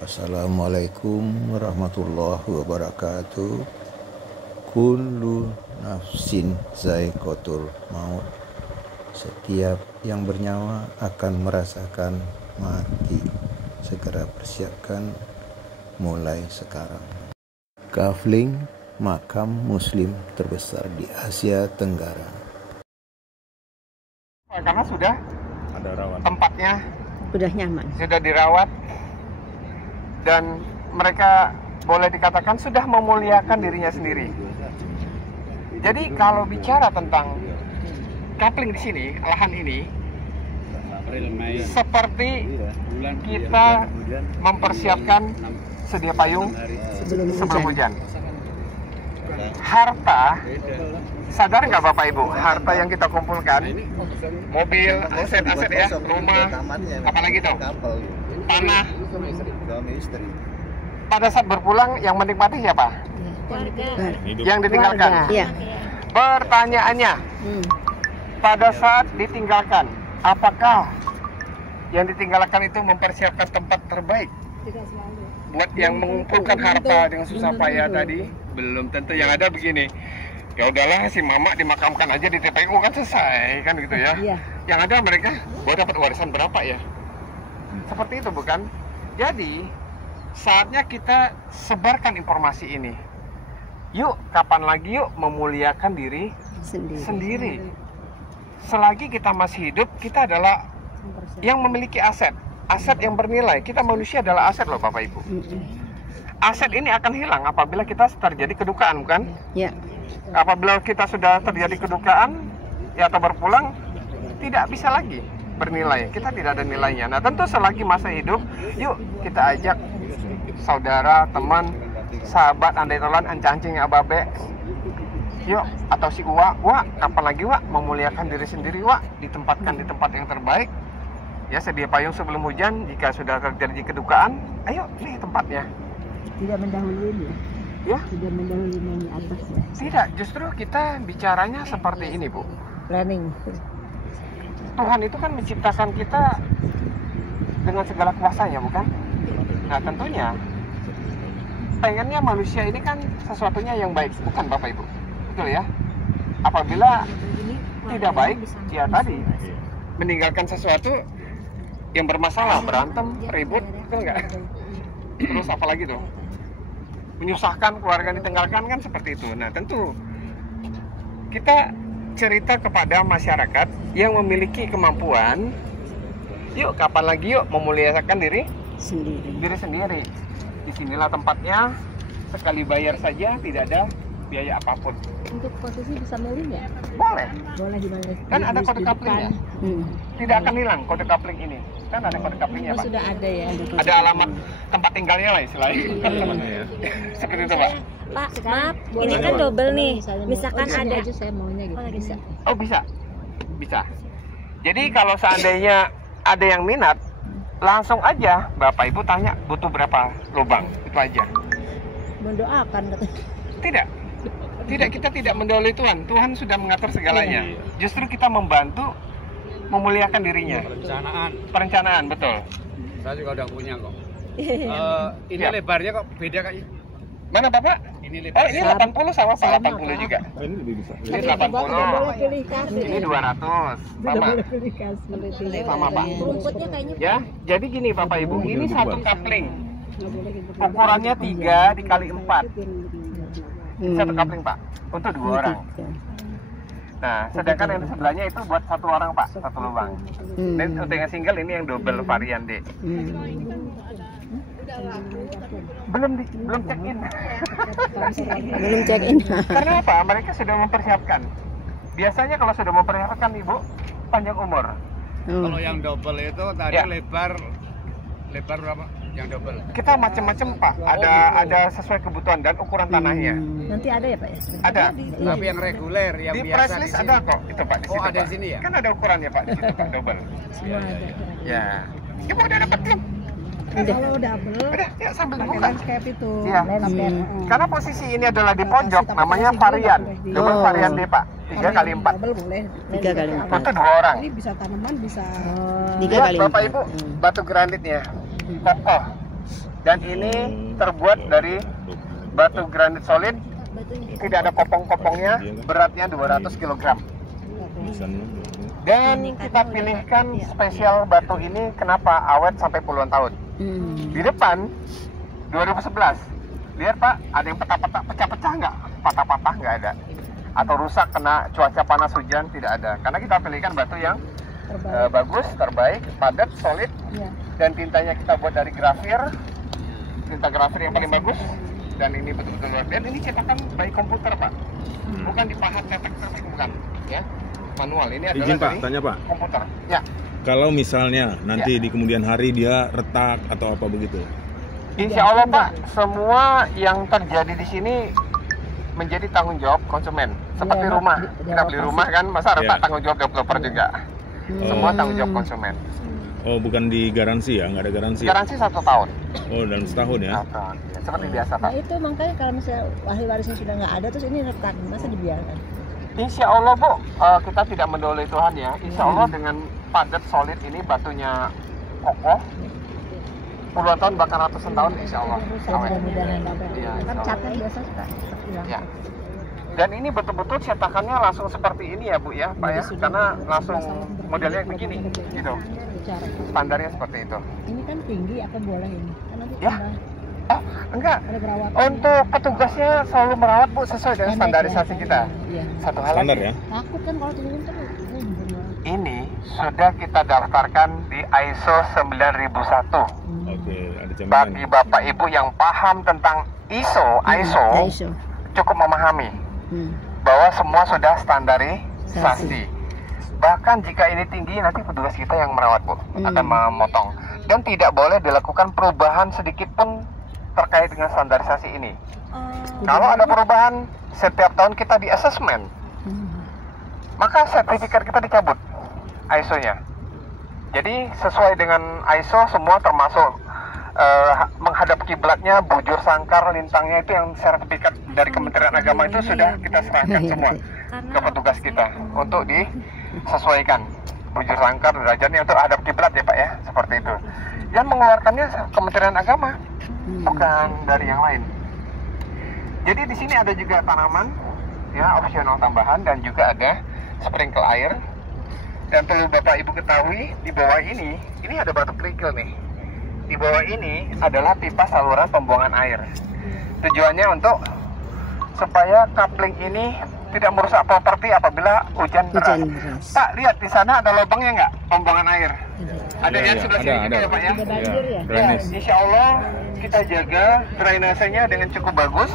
Assalamualaikum warahmatullahi wabarakatuh. Kullu nafsin za'iqatul maut. Setiap yang bernyawa akan merasakan mati. Segera persiapkan mulai sekarang. Kafling, makam muslim terbesar di Asia Tenggara. Karena sudah ada rawat. Tempatnya Sudah nyaman. sudah dirawat dan mereka boleh dikatakan sudah memuliakan dirinya sendiri. Jadi kalau bicara tentang coupling di sini, lahan ini seperti kita mempersiapkan sedia payung sebelum hujan. Harta, sadar nggak Bapak Ibu, harta yang kita kumpulkan, mobil, aset-aset ya, rumah, apalagi tuh, tanah. Pada saat berpulang yang menikmati siapa? Yang ditinggalkan. Iya. Pertanyaannya, pada saat ditinggalkan, apakah yang ditinggalkan itu mempersiapkan tempat terbaik? Buat yang mengumpulkan harta dengan susah payah tadi, belum tentu. Yang ada begini, ya udahlah si mama dimakamkan aja di TPU kan selesai kan gitu ya. Iya. Yang ada mereka, gua dapat warisan berapa ya? Seperti itu bukan? Jadi saatnya kita sebarkan informasi ini. Yuk, kapan lagi yuk memuliakan diri sendiri. Selagi kita masih hidup, kita adalah yang memiliki aset. Aset yang bernilai. Kita manusia adalah aset loh Bapak Ibu. Aset ini akan hilang apabila kita terjadi kedukaan, bukan? Ya. Apabila kita sudah terjadi kedukaan ya, atau berpulang, tidak bisa lagi bernilai. Kita tidak ada nilainya. Nah tentu selagi masa hidup, yuk kita ajak saudara, teman, sahabat, andai tolan, ancancing, ababe, yuk, atau si Uwa, kapan lagi Wak memuliakan diri sendiri Wak, ditempatkan di tempat yang terbaik. Ya, sedia payung sebelum hujan. Jika sudah terjadi kedukaan, ayo nih tempatnya. Tidak mendahului Ya? Tidak mendahului yang di atas ya. Tidak, justru kita bicaranya seperti ini Bu. Planning. Tuhan itu kan menciptakan kita dengan segala kuasanya, bukan? Nah tentunya pengennya manusia ini kan sesuatunya yang baik, bukan Bapak Ibu? Betul ya? Apabila tidak baik, ya tadi meninggalkan sesuatu yang bermasalah, berantem, ribut, betul nggak? Terus apalagi tuh? Menyusahkan keluarga ditinggalkan kan seperti itu. Nah tentu kita cerita kepada masyarakat yang memiliki kemampuan, yuk kapan lagi yuk memuliakan diri sendiri. Disinilah tempatnya, sekali bayar saja, tidak ada biaya apapun. Untuk posisi bisa milih ya? Boleh. Boleh di mana? Kan ada kode couplingnya. Tidak akan hilang kode coupling ini. Kan ada kode couplingnya Pak. Sudah ada ya. Ada alamat tempat tinggalnya lah istilahnya. Seperti itu Pak. Pak, maaf, ini kan double nih. Misalkan ada. Saya maunya gitu. Bisa. Oh bisa. Jadi kalau seandainya ada yang minat, langsung aja Bapak Ibu tanya butuh berapa lubang, itu aja. Mendoakan. Tidak, kita tidak mendahului Tuhan. Tuhan sudah mengatur segalanya. Justru kita membantu memuliakan dirinya. Perencanaan, betul. Saya juga udah punya kok. Ini Ya. lebarnya kok beda kayaknya. Mana Bapak? Ini Oh lebar. ini 80 sama Pak, 80 juga. Ini lebih besar. Ini 80. Pilih kasih. Ini 200. Sama. Pilih kasih. Sama Pak. Rumputnya kayaknya Ya, jadi gini Bapak Ibu, ini satu coupling. Ukurannya 3 dikali 4. Ini satu coupling Pak, untuk 2 orang. Nah, sedangkan yang di sebelahnya itu buat 1 orang Pak, 1 lubang. Dan untuk yang single ini yang double varian D. Belum check in. Belum check in. Karena apa? Mereka sudah mempersiapkan. Biasanya kalau sudah mempersiapkan Ibu, panjang umur. Kalau yang double itu tadi Ya. lebar berapa? Yang double. Kita macam-macam Pak. Ada sesuai kebutuhan dan ukuran tanahnya. Nanti ada ya Pak ya? Ada. Tapi yang reguler, yang Di biasa press di list sini. ada kok itu Pak di Oh, situ. ada Pak. di sini ya? Kan ada ukurannya Pak di situ Pak double. Semua ada. Ya. Ibu udah dapat belum? Kalau double. Udah, ya sambil Pakai dibuka. landscape itu. Iya. Karena posisi ini adalah di pojok, namanya varian. Double Oh. varian D Pak. 3 kali 4. Double boleh. 3 kali 4. Untuk 2 orang. Ini bisa tanaman bisa. 3 Lihat kali Bapak 4. Ibu, batu granitnya kokoh, Dan ini terbuat dari batu granit solid, tidak ada kopong-kopongnya, beratnya 200 kg. Dan kita pilihkan spesial batu ini kenapa awet sampai puluhan tahun. Di depan 2011, lihat Pak, ada yang pecah-pecah nggak? Patah-patah nggak ada. Atau rusak kena cuaca panas hujan, tidak ada. Karena kita pilihkan batu yang bagus, terbaik, padat, solid, dan tintanya kita buat dari grafir, tinta grafir yang paling bagus. Dan ini betul-betul luar. Dan ini cetakan by komputer Pak, bukan dipahat cetak-cetak, bukan, ya, manual. Ini adalah izin Pak, dari tanya Pak. komputer. Ya. Kalau misalnya nanti di kemudian hari dia retak atau apa begitu? Insya Allah Pak, semua yang terjadi di sini menjadi tanggung jawab konsumen. Seperti rumah, kita beli rumah kan, masa retak tanggung jawab developer juga. Semua tanggung jawab konsumen. Oh, bukan digaransi ya? Nggak ada garansi? Garansi 1 tahun. Oh, dalam setahun ya? 1 tahun, ya, seperti biasa Pak. Nah itu makanya kalau misalnya ahli warisnya sudah nggak ada, terus ini retak, masa dibiarkan? Insya Allah Bu, kita tidak mendolai Tuhan ya. Insya Allah dengan padat solid ini batunya kokoh, puluhan tahun bahkan ratusan tahun Insya Allah awet. Ya, Kan catnya biasa suka hilang. ya. Dan ini betul-betul cetakannya langsung seperti ini ya Bu ya Pak ya, karena langsung modelnya begini gitu. Standarnya seperti itu. Ini kan tinggi, apa boleh ini? Kan nanti Ya. Oh, enggak. ada perawatan. Untuk petugasnya selalu merawat Bu sesuai dengan standarisasi kita. Iya. Satu hal Standar lagi. ya? Takut kan kalau turun tuh. Ini sudah kita daftarkan di ISO 9001. Oke, ada jaminan. Bagi Bapak Ibu yang paham tentang ISO cukup memahami bahwa semua sudah standarisasi. Bahkan jika ini tinggi, nanti petugas kita yang merawat Bu, akan memotong. Dan tidak boleh dilakukan perubahan sedikit pun terkait dengan standarisasi ini. Kalau ada perubahan, setiap tahun kita di assessment, maka sertifikat kita dicabut ISO-nya. Jadi sesuai dengan ISO semua, termasuk menghadap kiblatnya, bujur sangkar, lintangnya, itu yang sertifikat dari Kementerian Agama itu sudah kita serahkan semua ke petugas kita untuk disesuaikan bujur sangkar, derajatnya untuk hadap kiblat ya Pak ya, seperti itu. Yang mengeluarkannya Kementerian Agama, bukan dari yang lain. Jadi di sini ada juga tanaman ya, opsional tambahan, dan juga ada sprinkle air. Dan perlu Bapak Ibu ketahui, di bawah ini ada batu kerikil nih. Di bawah ini adalah pipa saluran pembuangan air. Tujuannya untuk supaya coupling ini tidak merusak properti apabila hujan deras. Pak, lihat di sana ada lubangnya nggak, pembuangan air? Ada yang sebelah sini juga ya Pak ya? Ya, insya Allah kita jaga drainasenya dengan cukup bagus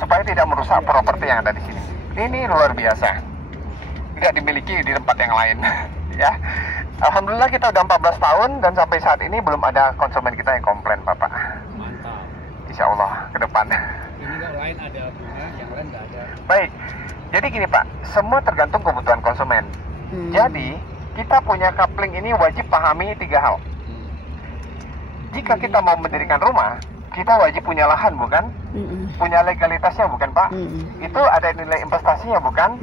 supaya tidak merusak properti yang ada di sini. Ini luar biasa, tidak dimiliki di tempat yang lain. Ya, alhamdulillah kita udah 14 tahun dan sampai saat ini belum ada konsumen kita yang komplain Bapak. Mantap. Insya Allah ke depan. Ini kok lain ada bunga, yang lain nggak ada. Baik, jadi gini Pak, semua tergantung kebutuhan konsumen. Jadi kita punya coupling ini wajib pahami 3 hal. Jika kita mau mendirikan rumah, kita wajib punya lahan bukan? Punya legalitasnya bukan Pak? Itu ada nilai investasinya bukan?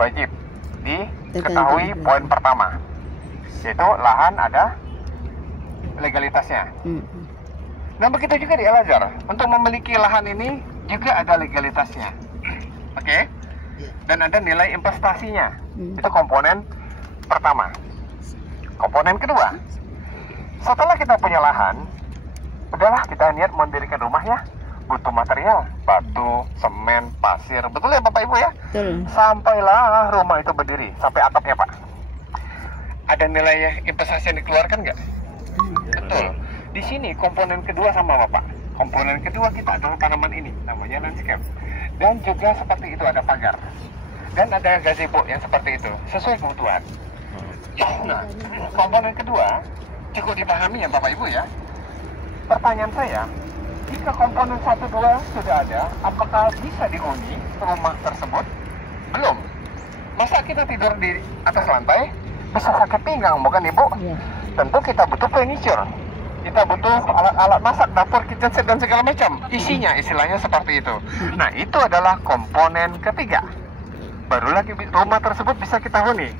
Wajib diketahui poin pertama, yaitu lahan ada legalitasnya. Nah begitu juga di Al-Azhar, untuk memiliki lahan ini juga ada legalitasnya. Oke? Dan ada nilai investasinya. Itu komponen pertama. Komponen kedua, setelah kita punya lahan, udahlah kita niat mendirikan rumah ya, butuh material, batu, semen, pasir, betul ya Bapak Ibu ya? Betul. Sampailah rumah itu berdiri, sampai atapnya Pak. Ada nilai investasi yang dikeluarkan nggak? Betul. Di sini komponen kedua sama Bapak. Komponen kedua kita adalah tanaman ini, namanya landscape. Dan juga seperti itu ada pagar. Dan ada gazebo yang seperti itu, sesuai kebutuhan. Nah, komponen kedua cukup dipahami ya Bapak Ibu ya. Pertanyaan saya, jika komponen 1, 2 sudah ada, apakah bisa dihuni rumah tersebut? Belum. Masa kita tidur di atas lantai, bisa sakit pinggang bukan Ibu? Tentu kita butuh furniture. Kita butuh alat-alat masak, dapur, kitchen set, dan segala macam. Isinya, istilahnya seperti itu. Nah, itu adalah komponen ketiga. Baru lagi rumah tersebut bisa kita huni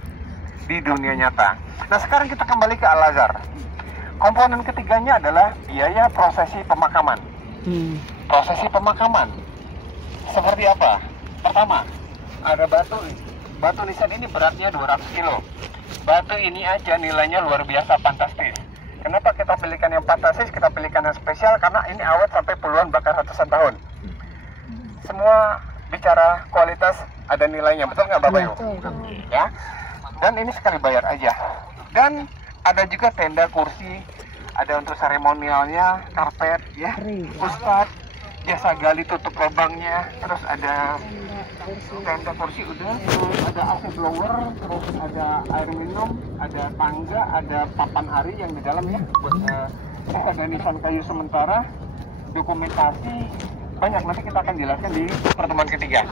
di dunia nyata. Nah, sekarang kita kembali ke Al-Azhar. Komponen ketiganya adalah biaya prosesi pemakaman. Prosesi pemakaman seperti apa? Pertama, ada batu. Batu nisan ini beratnya 200 kilo. Batu ini aja nilainya luar biasa fantastis. Kenapa kita pilihkan yang fantastis, kita pilihkan yang spesial? Karena ini awet sampai puluhan bahkan ratusan tahun. Semua bicara kualitas ada nilainya, betul nggak Bapak Ibu? Ya. Dan ini sekali bayar aja. Dan ada juga tenda, kursi, ada untuk seremonialnya, karpet, ya, ustadz, jasa gali tutup lubangnya, terus ada tenda, kursi udah, terus ada AC blower, terus ada air minum, ada tangga, ada papan hari yang di dalam ya, ada nisan kayu sementara, dokumentasi banyak, nanti kita akan jelaskan di pertemuan ketiga.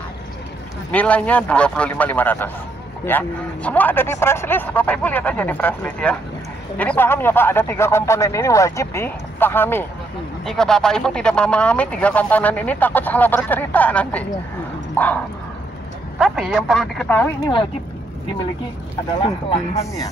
Nilainya 25.500 ya. Semua ada di press list, Bapak Ibu lihat aja di press list ya. Jadi paham ya Pak, ada 3 komponen ini wajib dipahami. Jika Bapak Ibu tidak memahami 3 komponen ini, takut salah bercerita nanti. Tapi yang perlu diketahui ini wajib dimiliki adalah lahannya.